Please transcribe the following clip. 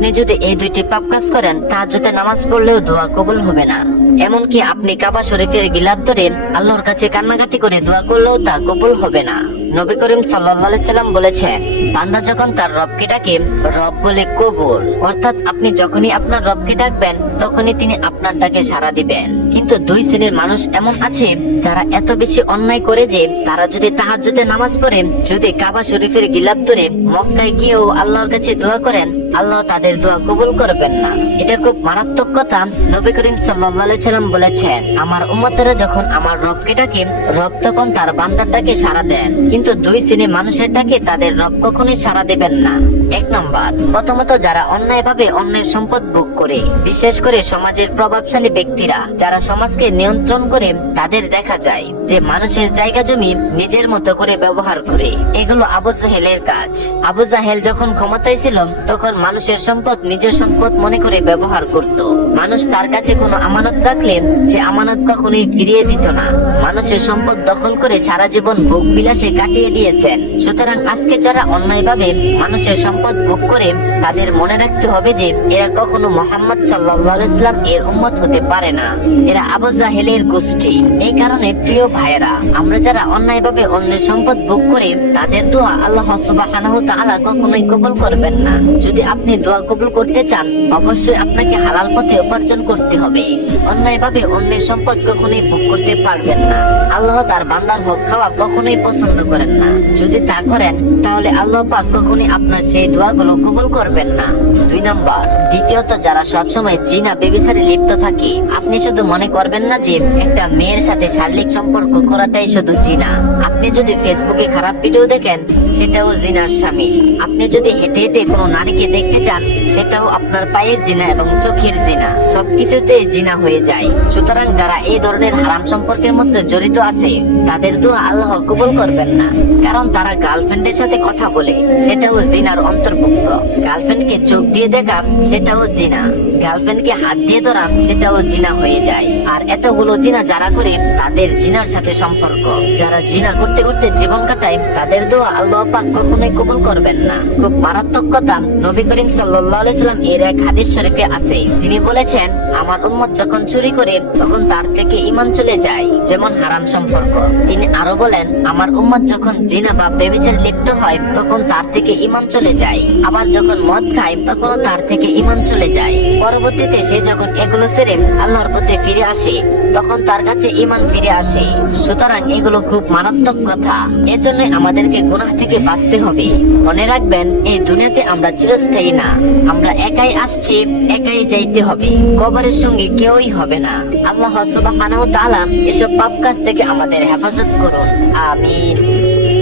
আপনি যদি এই দুইটি পাপ কাজ করেন, তাহাজ্জুদে নামাজ পড়লেও দোয়া কবুল হবে না। এমনকি আপনি কাবা শরীফের গিলাফ ধরে আল্লাহর কাছে কান্নাকাটি করে দোয়া করলেও তা কবুল হবে না। নবী করিম সাল্লাল্লাহু আলাইহি সাল্লাম বলেছেন, বান্দা যখন তার রবকে ডাকে, রব বলে কবুল, অর্থাৎ আপনি যখনই আপনার রবকে ডাকবেন তখনই তিনি আপনার ডাকে সাড়া দিবেন। কিন্তু দুই শ্রেণীর মানুষ এমন আছে যারা এত বেশি অন্যায় করে যে তারা যদি তাহাজ্জুদে নামাজ পড়ে, যদি কাবা শরীফের গিলাফ ধরে মক্কায় গিয়েও আল্লাহর কাছে দোয়া করেন, আল্লাহ তাদের দোয়া কবুল করবেন না। এটা খুব মারাত্মক কথা। নবী করিম সাল্লাল্লাহু আলাইহি সাল্লাম বলেছেন, আমার উম্মতেরা যখন আমার রবকে ডাকে, রব তখন তার বান্দার ডাকে সাড়া দেন। কিন্তু দুই শ্রেণীর মানুষের ডাকে তাদের রব কখনোই সাড়া দেবেন না। এক নম্বর, প্রথমত যারা অন্যায়ভাবে অন্যের সম্পদ ভোগ করে, বিশেষ করে সমাজের প্রভাবশালী ব্যক্তিরা যারা সমাজকে নিয়ন্ত্রণ করে, তাদের দেখা যায় যে মানুষের জায়গা জমি নিজের মতো করে ব্যবহার করে। এগুলো আবু জাহেলের কাজ। আবু জাহেল যখন ক্ষমতায় ছিল তখন মানুষের সম্পদ নিজের সম্পদ মনে করে ব্যবহার করত। মানুষ তার কাছে কোনো আমানত রাখলে সে আমানত কখনোই ফিরিয়ে দিত না। মানুষের সম্পদ দখল করে সারা জীবন ভোগ বিলাসে কাটিয়ে দিয়েছেন। সুতরাং আজকে যারা অন্যায়ভাবে মানুষের সম্পদ ভোগ করে, তাদের মনে রাখতে হবে যে এরা কখনো মুহাম্মদ সাল্লাল্লাহু আলাইহি ওয়াসাল্লাম এর উম্মত হতে পারে না। এরা আবু জাহেলের গোষ্ঠী। এই কারণে প্রিয় ভাইয়েরা, আমরা যারা অন্যায়ভাবে অন্যের সম্পদ ভোগ করে, তাদের দোয়া আল্লাহ সুবহানাহু ওয়া তাআলা কখনোই কবুল করবেন না। যদি আপনি দোয়া কবুল করতে চান, অবশ্যই আপনাকে হালাল পথে উপার্জন করতে হবে। অন্যায়ভাবে অন্যের সম্পদ কখনোই ভোগ করতে পারবেন না। আল্লাহ তার বান্দার হক খাওয়া কখনোই পছন্দ করেন না। যদি তা করেন, তাহলে আল্লাহ পাক কখনোই আপনার সেই দোয়াগুলো কবুল করবেন না। দুই নম্বর, দ্বিতীয়ত যারা সবসময় জিনা ব্যভিচারে লিপ্ত থাকে। আপনি শুধু মনে করবেন না যে একটা মেয়ের সাথে শারীরিক সম্পর্ক করাটাই শুধু জিনা। আপনি যদি ফেসবুকে খারাপ ভিডিও দেখেন, সেটাও জিনার শামিল। আপনি যদি হেঁটে হেঁটে কোনো নারীকে দেখতে চান, সেটাও আপনার পায়ের জিনা এবং চোখের জিনা, সবকিছুতে জিনা হয়ে যায়। সুতরাং যারা এই ধরনের হারাম সম্পর্কের মধ্যে জড়িত আছে, তাদের দোয়া আল্লাহ কবুল করবেন না। কারণ তারা গার্লফ্রেন্ডের সাথে কথা বলে, সেটাও জিনার অন্তর্ভুক্ত। গার্লফ্রেন্ডকে চোখ দিয়ে দেখা, সেটাও জিনা। গার্লফ্রেন্ডকে হাত দিয়ে ধরা, সেটাও জিনা হয়ে যায়। আর এতগুলো জিনা যারা করে, তাদের জিনার সাথে সম্পর্ক। যারা জিনা করতে করতে জীবন কাটায়, তাদের দোয়া আল্লাহ পাক কখনোই কবুল করবেন না। খুব মারাত্মক কথা। নবী করিম সাল্লাল্লাহু আলাইহি সাল্লাম এর এক হাদিস শরীফে আছে, তিনি বলেছেন, আমার উম্মত যখন চুরি করে, তখন তার থেকে ঈমান চলে যায়, যেমন হারাম সম্পর্ক। তিনি আরো বলেন, আমার উম্মত যখন জিনা বা ব্যভিচারে লিপ্ত হয়, তখন তার থেকে ঈমান চলে যায়। আবার যখন মদ খায়, তখনও তার থেকে ঈমান চলে যায়। পরবর্তীতে সে যখন এগুলো ছেড়ে আল্লাহর পথে ফিরে আসে, তখন তার কাছে ঈমান ফিরে আসে। সুতরাং এগুলো খুব মারাত্মক কথা। এজন্য আমাদেরকে গুনাহ থেকে বাঁচতে হবে। মনে রাখবেন, এই দুনিয়াতে আমরা চিরস্থায়ী না। আমরা একাই আসছি, একাই যাইতে হবে। কবরের সঙ্গে কেউই হবে না। আল্লাহ সুবহানাহু ওয়া তাআলা এসব পাপ কাজ থেকে আমাদের হেফাজত করুন। আমিন।